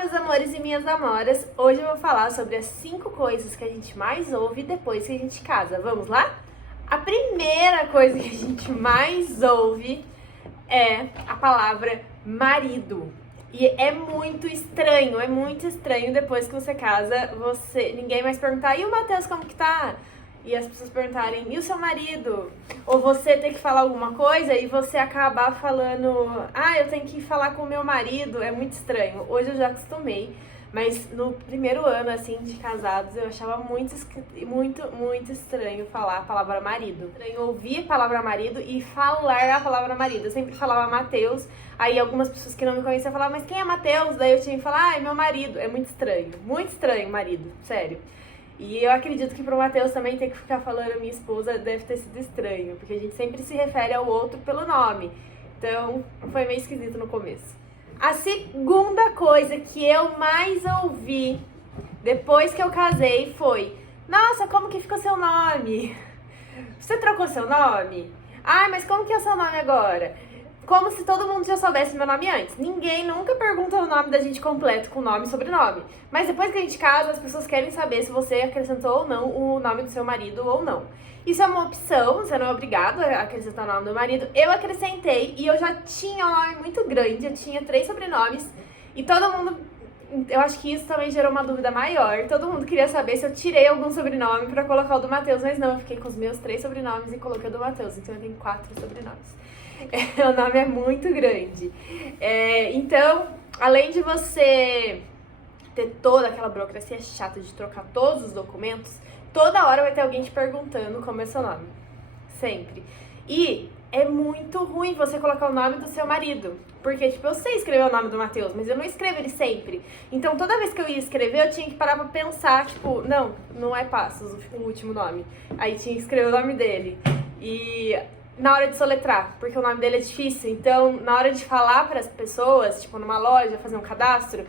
meus amores e minhas amoras! Hoje eu vou falar sobre as 5 coisas que a gente mais ouve depois que a gente casa. Vamos lá? A primeira coisa que a gente mais ouve é a palavra marido. E é muito estranho depois que você casa, ninguém mais perguntar, e o Matheus como que tá? E as pessoas perguntarem, e o seu marido? Ou você ter que falar alguma coisa e você acabar falando, eu tenho que falar com o meu marido, é muito estranho. Hoje eu já acostumei, mas no primeiro ano, assim, de casados, eu achava muito estranho falar a palavra marido. Estranho ouvir a palavra marido e falar a palavra marido. Eu sempre falava Matheus, aí algumas pessoas que não me conheciam falavam, mas quem é Matheus? Daí eu tinha que falar, é meu marido. É muito estranho marido, sério. E eu acredito que pro Matheus também ter que ficar falando minha esposa deve ter sido estranho, porque a gente sempre se refere ao outro pelo nome. Então, foi meio esquisito no começo. A segunda coisa que eu mais ouvi depois que eu casei foi: nossa, como que ficou seu nome? Você trocou seu nome? Mas como que é o seu nome agora? Como se todo mundo já soubesse meu nome antes. Ninguém nunca pergunta o nome da gente completo com nome e sobrenome. Mas depois que a gente casa, as pessoas querem saber se você acrescentou ou não o nome do seu marido ou não. Isso é uma opção, você não é obrigado a acrescentar o nome do marido. Eu acrescentei e eu já tinha um nome muito grande, eu tinha 3 sobrenomes. E todo mundo, eu acho que isso também gerou uma dúvida maior. Todo mundo queria saber se eu tirei algum sobrenome pra colocar o do Matheus, mas não, eu fiquei com os meus 3 sobrenomes e coloquei o do Matheus. Então eu tenho 4 sobrenomes. O nome é muito grande. Então, além de você ter toda aquela burocracia chata de trocar todos os documentos, toda hora vai ter alguém te perguntando como é seu nome. Sempre. E é muito ruim você colocar o nome do seu marido. Porque, eu sei escrever o nome do Matheus, mas eu não escrevo ele sempre. Então, toda vez que eu ia escrever, eu tinha que parar pra pensar, não é Passos o último nome. Aí tinha que escrever o nome dele. E na hora de soletrar, porque o nome dele é difícil, então na hora de falar para as pessoas, numa loja, fazer um cadastro,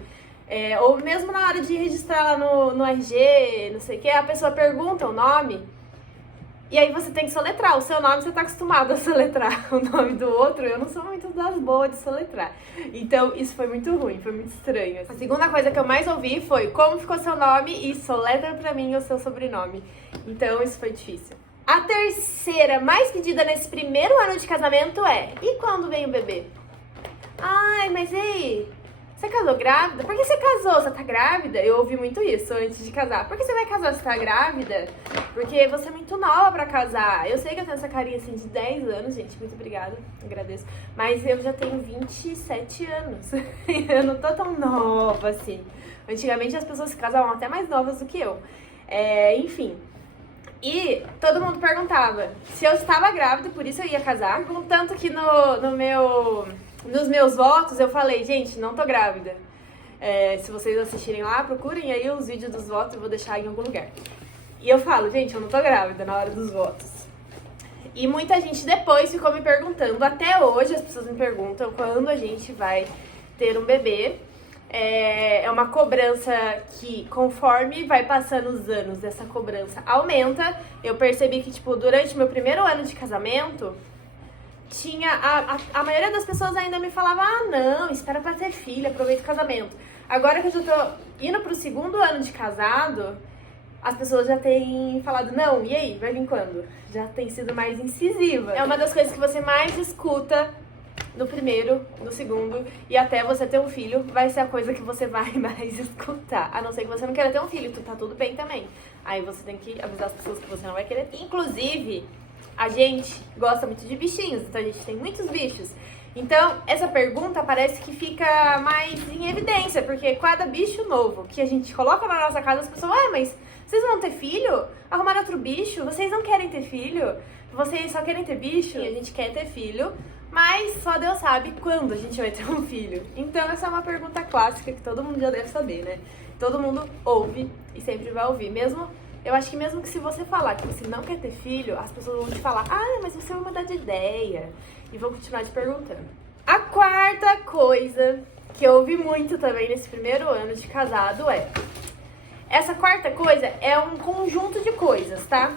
ou mesmo na hora de registrar lá no RG, não sei o que, a pessoa pergunta o nome, e aí você tem que soletrar. O seu nome você tá acostumado a soletrar, o nome do outro, eu não sou muito das boas de soletrar. Então isso foi muito ruim, foi muito estranho. A segunda coisa que eu mais ouvi foi: como ficou seu nome e soletra pra mim o seu sobrenome. Então isso foi difícil. A terceira mais pedida nesse primeiro ano de casamento é: e quando vem o bebê? Mas e aí? Você casou grávida? Por que você casou? Você tá grávida? Eu ouvi muito isso antes de casar. Por que você vai casar? Você tá grávida? Porque você é muito nova pra casar. Eu sei que eu tenho essa carinha assim de 10 anos, gente. Muito obrigada, agradeço. Mas eu já tenho 27 anos. Eu não tô tão nova assim. Antigamente as pessoas se casavam até mais novas do que eu. Enfim. E todo mundo perguntava se eu estava grávida, por isso eu ia casar. Contanto que nos meus votos eu falei: gente, não tô grávida. Se vocês assistirem lá, procurem aí os vídeos dos votos, eu vou deixar em algum lugar. E eu falo: gente, eu não tô grávida na hora dos votos. E muita gente depois ficou me perguntando, até hoje as pessoas me perguntam quando a gente vai ter um bebê. É uma cobrança que, conforme vai passando os anos, essa cobrança aumenta. Eu percebi que, durante meu primeiro ano de casamento, a maioria das pessoas ainda me falava: não, espera pra ter filho, aproveita o casamento. Agora que eu já tô indo pro segundo ano de casado, as pessoas já têm falado: não, e aí, vai vir quando? Já tem sido mais incisiva. É uma das coisas que você mais escuta no primeiro, no segundo e até você ter um filho, vai ser a coisa que você vai mais escutar. A não ser que você não queira ter um filho, tá tudo bem também. Aí você tem que avisar as pessoas que você não vai querer. Inclusive, a gente gosta muito de bichinhos, então a gente tem muitos bichos. Então, essa pergunta parece que fica mais em evidência, porque cada bicho novo que a gente coloca na nossa casa, as pessoas: mas vocês vão ter filho? Arrumar outro bicho? Vocês não querem ter filho? Vocês só querem ter bicho? E a gente quer ter filho, mas só Deus sabe quando a gente vai ter um filho. Então essa é uma pergunta clássica que todo mundo já deve saber, né? Todo mundo ouve e sempre vai ouvir. Eu acho que mesmo que se você falar que você não quer ter filho, as pessoas vão te falar: mas você vai mudar de ideia. E vão continuar te perguntando. A quarta coisa que eu ouvi muito também nesse primeiro ano de casado essa quarta coisa é um conjunto de coisas, tá?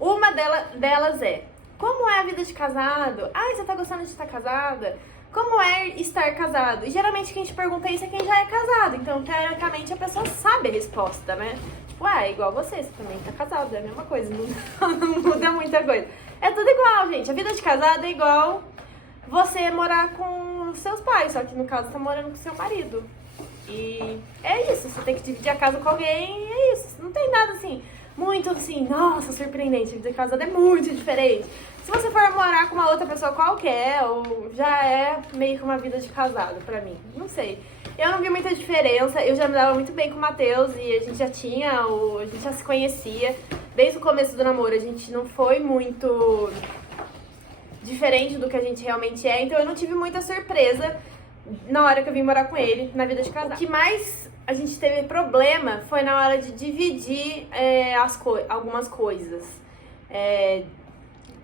Uma delas é: como é a vida de casado? Você tá gostando de estar casada? como é estar casado? E geralmente quem te pergunta isso é quem já é casado. Então, teoricamente, a pessoa sabe a resposta, né? Tipo, é igual você também tá casado, é a mesma coisa, não muda muita coisa. É tudo igual, gente. A vida de casado é igual você morar com seus pais, só que no caso você tá morando com seu marido. E é isso, você tem que dividir a casa com alguém, e é isso. Não tem nada assim, muito assim, nossa, surpreendente. A vida de casado é muito diferente. Se você for morar com uma outra pessoa qualquer, ou já é meio que uma vida de casado pra mim. Não sei. Eu não vi muita diferença, eu já me dava muito bem com o Matheus e a gente já se conhecia. Desde o começo do namoro, a gente não foi muito diferente do que a gente realmente é, então eu não tive muita surpresa na hora que eu vim morar com ele, na vida de casal. O que mais a gente teve problema foi na hora de dividir algumas coisas.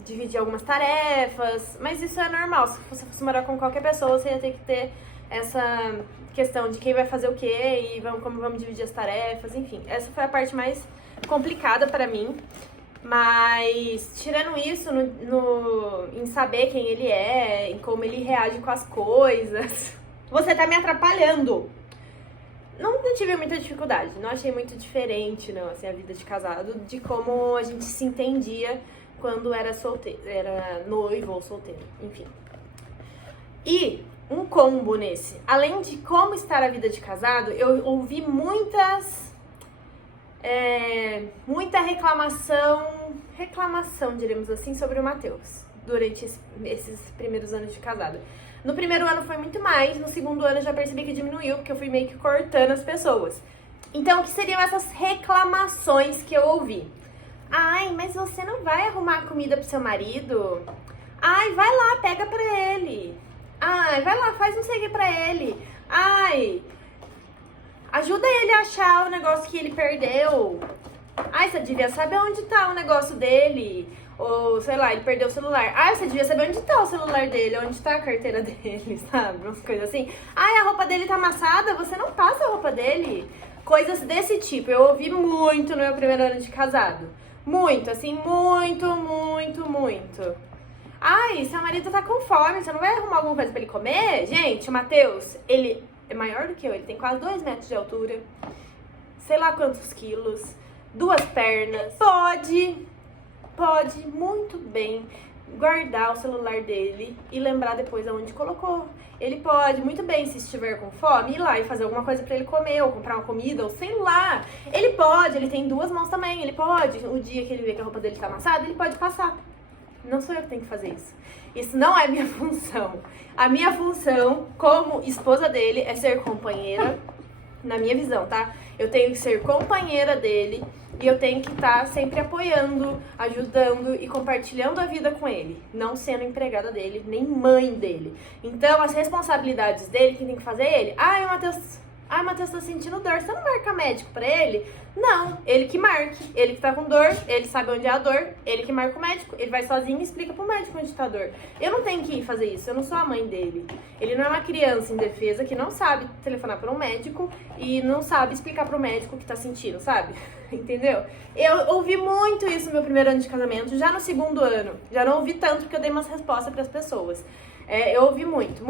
Dividir algumas tarefas, mas isso é normal. Se você fosse morar com qualquer pessoa, você ia ter que ter essa questão de quem vai fazer o quê e como vamos dividir as tarefas, enfim. Essa foi a parte mais complicada pra mim. Mas, tirando isso, em saber quem ele é, em como ele reage com as coisas... Você tá me atrapalhando! Não tive muita dificuldade, não achei muito diferente, não, assim, a vida de casado, de como a gente se entendia quando era solteiro, era noivo ou solteiro, enfim. E um combo nesse, além de como estar a vida de casado, eu ouvi muita reclamação, diremos assim, sobre o Matheus, durante esses primeiros anos de casado. No primeiro ano foi muito mais, no segundo ano eu já percebi que diminuiu, porque eu fui meio que cortando as pessoas. Então, o que seriam essas reclamações que eu ouvi? Ai, mas você não vai arrumar comida pro seu marido? Ai, vai lá, pega pra ele. Ai, vai lá, faz não sei o que pra ele. Ai, ajuda ele a achar o negócio que ele perdeu. Ai, você devia saber onde tá o negócio dele. Ou, sei lá, ele perdeu o celular. Ai, você devia saber onde tá o celular dele, onde tá a carteira dele, sabe? Umas coisas assim. Ai, a roupa dele tá amassada, você não passa a roupa dele. Coisas desse tipo. Eu ouvi muito no meu primeiro ano de casado. Muito, assim, muito. Ai, seu marido tá com fome, você não vai arrumar alguma coisa pra ele comer? Gente, o Matheus, ele é maior do que eu, ele tem quase 2 metros de altura, sei lá quantos quilos, 2 pernas. Pode muito bem guardar o celular dele e lembrar depois aonde colocou. Ele pode muito bem, se estiver com fome, ir lá e fazer alguma coisa pra ele comer, ou comprar uma comida, ou sei lá. Ele pode, ele tem 2 mãos também, ele pode, o dia que ele vê que a roupa dele tá amassada, ele pode passar. Não sou eu que tenho que fazer isso. Isso não é minha função. A minha função como esposa dele é ser companheira, na minha visão, tá? Eu tenho que ser companheira dele e eu tenho que estar sempre apoiando, ajudando e compartilhando a vida com ele, não sendo empregada dele, nem mãe dele. Então, as responsabilidades dele, quem tem que fazer é ele. Ai, Matheus tá sentindo dor, você não marca médico pra ele? Não, ele que marque, ele que tá com dor, ele sabe onde é a dor, ele que marca o médico, ele vai sozinho e explica pro médico onde tá a dor. Eu não tenho que ir fazer isso, eu não sou a mãe dele. Ele não é uma criança indefesa que não sabe telefonar para um médico e não sabe explicar pro médico o que tá sentindo, sabe? Entendeu? Eu ouvi muito isso no meu primeiro ano de casamento, já no segundo ano, já não ouvi tanto porque eu dei umas respostas pras pessoas. Eu ouvi muito.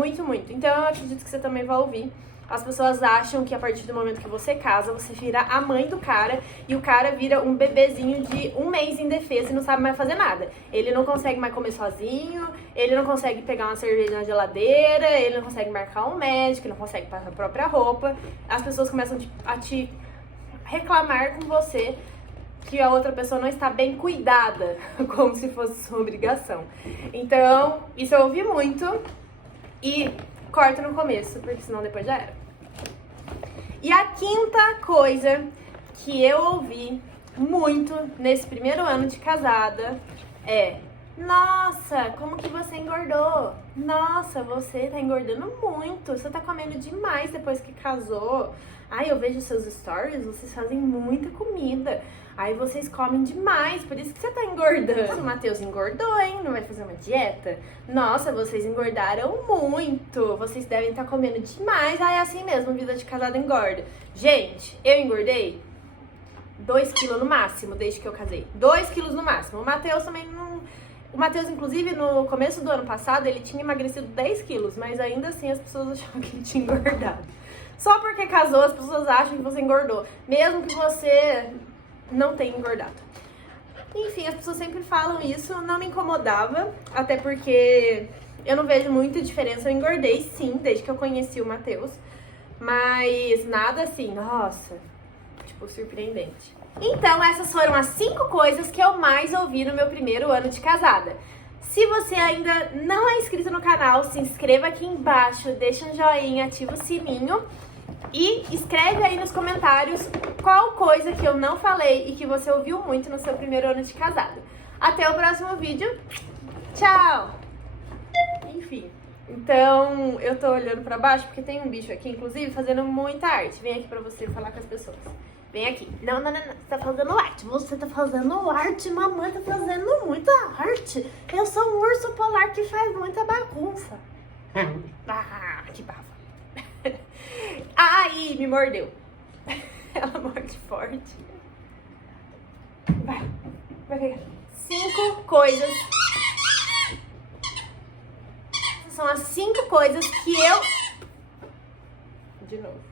Então eu acredito que você também vai ouvir. As pessoas acham que a partir do momento que você casa, você vira a mãe do cara e o cara vira um bebezinho de 1 mês indefeso e não sabe mais fazer nada. Ele não consegue mais comer sozinho, ele não consegue pegar uma cerveja na geladeira, ele não consegue marcar um médico, ele não consegue passar a própria roupa. As pessoas começam a te reclamar com você que a outra pessoa não está bem cuidada, como se fosse sua obrigação. Então, isso eu ouvi muito e corta no começo, porque senão depois já era. E a quinta coisa que eu ouvi muito nesse primeiro ano de casada é: nossa, como que você engordou? Nossa, você tá engordando muito, você tá comendo demais depois que casou. Ai, eu vejo seus stories, vocês fazem muita comida. Aí vocês comem demais, por isso que você tá engordando. O Matheus engordou, hein? Não vai fazer uma dieta? Nossa, vocês engordaram muito. Vocês devem estar comendo demais. Ah, é assim mesmo, vida de casada engorda. Gente, eu engordei 2 quilos no máximo, desde que eu casei. 2 quilos no máximo. O Matheus também não O Matheus, inclusive, no começo do ano passado, ele tinha emagrecido 10 quilos, mas ainda assim as pessoas achavam que ele tinha engordado. Só porque casou, as pessoas acham que você engordou, mesmo que você não tenha engordado. Enfim, as pessoas sempre falam isso, não me incomodava, até porque eu não vejo muita diferença. Eu engordei, sim, desde que eu conheci o Matheus, mas nada assim, nossa, tipo, surpreendente. Então, essas foram as 5 coisas que eu mais ouvi no meu primeiro ano de casada. Se você ainda não é inscrito no canal, se inscreva aqui embaixo, deixa um joinha, ativa o sininho e escreve aí nos comentários qual coisa que eu não falei e que você ouviu muito no seu primeiro ano de casada. Até o próximo vídeo. Tchau! Enfim, então eu tô olhando pra baixo porque tem um bicho aqui, inclusive, fazendo muita arte. Vem aqui pra você falar com as pessoas. Vem aqui. Não. Você tá fazendo arte. Você tá fazendo arte. Mamãe tá fazendo muita arte. Eu sou um urso polar que faz muita bagunça. Ah, que bafo. Ai, me mordeu. Ela morde forte. Vai pegar. 5 coisas. Essas são as 5 coisas que eu... De novo.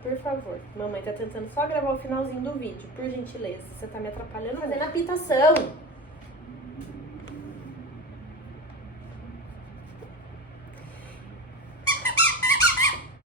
Por favor. Mamãe tá tentando só gravar o finalzinho do vídeo. Por gentileza. Você tá me atrapalhando fazendo apitação.